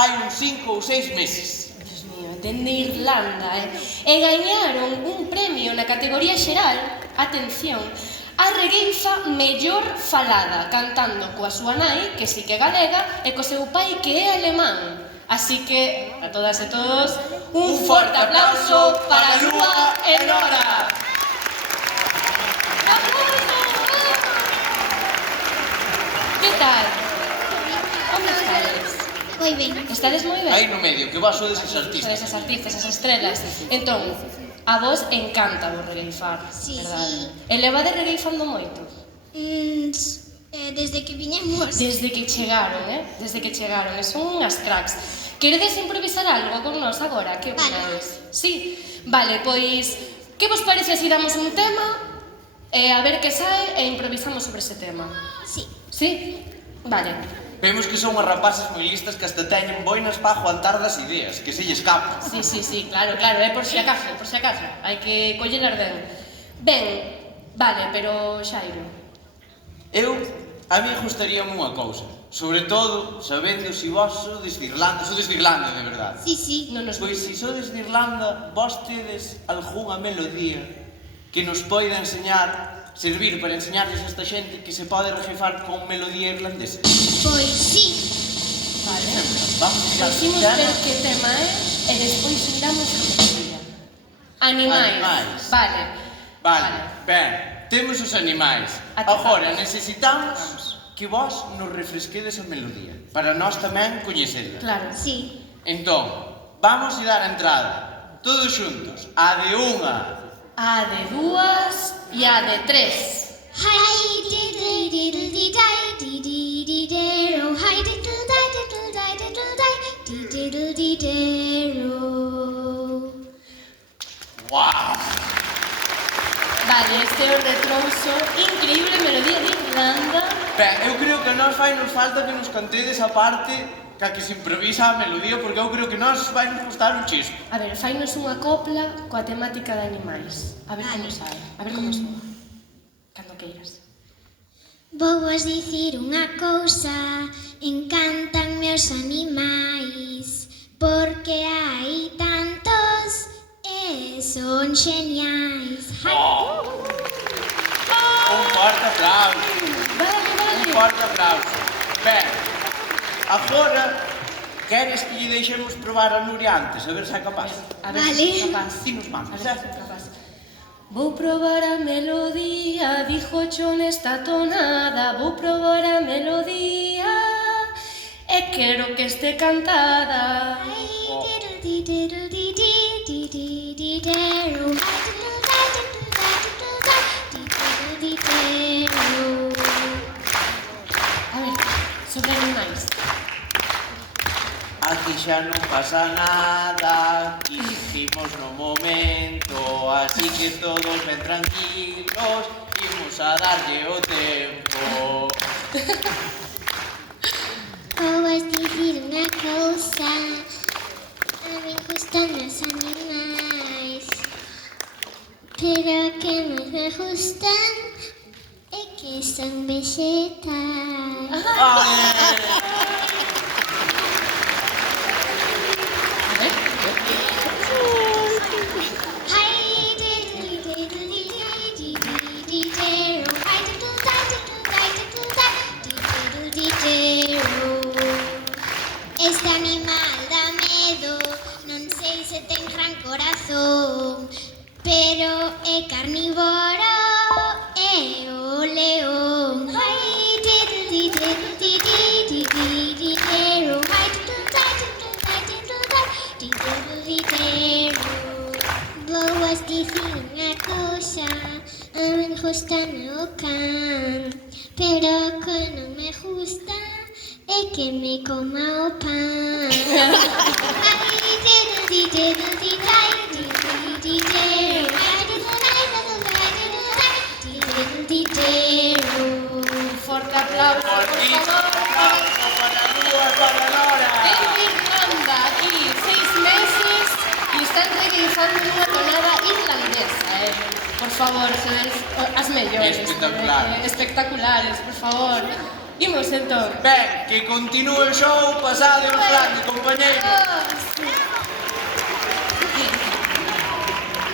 hai uns 5 ou 6 meses. Dios mío, dende Irlanda, E gañaron un premio na categoría xeral, atención, a regueifa mellor falada, cantando coa súa nai, que sí que é galega, e co seu pai, que é alemán. Así que, a todas e todos, un forte aplauso para Lúa e Nora. Que tal? Como estades? Moi ben. Estades moi ben? Aí no medio, que vos sodes os artistas. Sodes as artistas, as estrelas. Entón, a vos encanta vos regueifar, Sí. verdade? E levade regueifando moito? Desde que viñemos. Desde que chegaron, Desde que chegaron, e son unhas cracks. Queredes improvisar algo con nós agora? Que opinades? Sí? Vale, pois, que vos parece se damos un tema, a ver que sae, e improvisamos sobre ese tema? Sí. Sí? Vale. Vemos que son as rapazas moi listas que hasta teñen boinas para aguantar das ideas, que se lle escapan. Sí, claro, por si acaso, hai que collelas ben. Ben, vale, pero Xairo, A mí gustaríame unha cousa, sobre todo sabendo se vos sodes de Irlanda, de verdade. Sí. non nos... Pois se sodes de Irlanda, vos tedes algunha melodía que nos poida servir para enseñarles a esta xente que se pode regueifar con melodía irlandesa. Pois sí. Vale. Vamos a Pois imos ver que tema é e despois miramos a melodía. Animais. Vale, ben, temos os animais. Agora necesitamos que vos nos refresquedes a melodía, para nós tamén coñecela. Claro. Sí. Entón, vamos a dar a entrada, todos xuntos, a de unha, A de dúas e a de tres. Hi diddly diddly di di di dero. Hi diddle di diddle di diddle di diddle di dero. Wow! Vale, este é o retrouso, increíble melodía de Irlanda. Ben, eu creo que a nós nos falta que nos cantedes a parte ca que se improvisa a melodía, porque eu creo que nós vai nos gustar un chisco. A ver, fainos unha copla coa temática de animais. A ver como sabe, a ver como soa. Cando queiras. Vou vos dicir unha cousa, encantanme os animais, porque hai tantos e son xeniais. Un forte aplauso. Un forte aplauso. Ben, agora, queres que lle deixemos probar a Nuria antes, a ver se é capaz? A ver Vale. se é capaz. Dinos vamos, A ver se é capaz. Vou probar a melodía, dijo yo nesta tonada. Vou probar a melodía e quero que este cantada. A ver, sobre animais. Aquí xa non pasa nada, hicimos no momento, así que todos ben tranquilos, imos a darlle o tempo. Vou vos dicir unha cousa, a mí gustan os animais, pero o que máis me gustan é que son vegetais. Este animal dá medo, non sei se ten gran corazón, pero é carnívoro, é o león. Vou vos dicir unha cousa, a min gusta o can, pero o que non me gusta é que me coma o pan. Forte aplauso, por favor. Para Lúa, para Nora. En Irlanda, aquí, 6 meses, e están regueifando unha tonada irlandesa, Por favor, sois as mellores. Espectaculares. Espectaculares, por favor. Imos entón. Ben, que continúe o show pasado en Flandes.